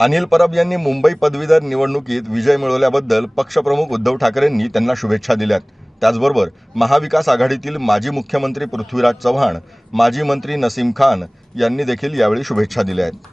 अनिल परब यांनी मुंबई पदवीधर निवडणुकीत विजय मिळवल्याबद्दल पक्षप्रमुख उद्धव ठाकरेंनी त्यांना शुभेच्छा दिल्यात. त्याचबरोबर महाविकास आघाडीतील माजी मुख्यमंत्री पृथ्वीराज चव्हाण माजी मंत्री नसीम खान यांनी देखील यावेळी शुभेच्छा दिल्या आहेत.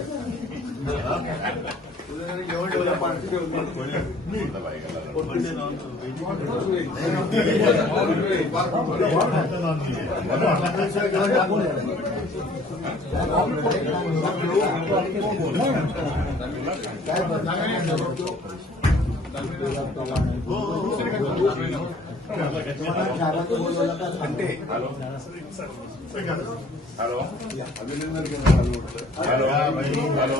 అంటే hello hello Abhinandan hello hello hello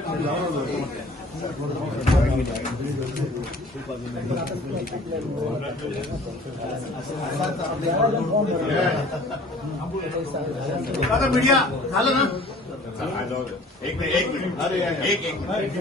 आता मीडिया झालं ना एक मिनिट एक मिनिट एक एक मिनिट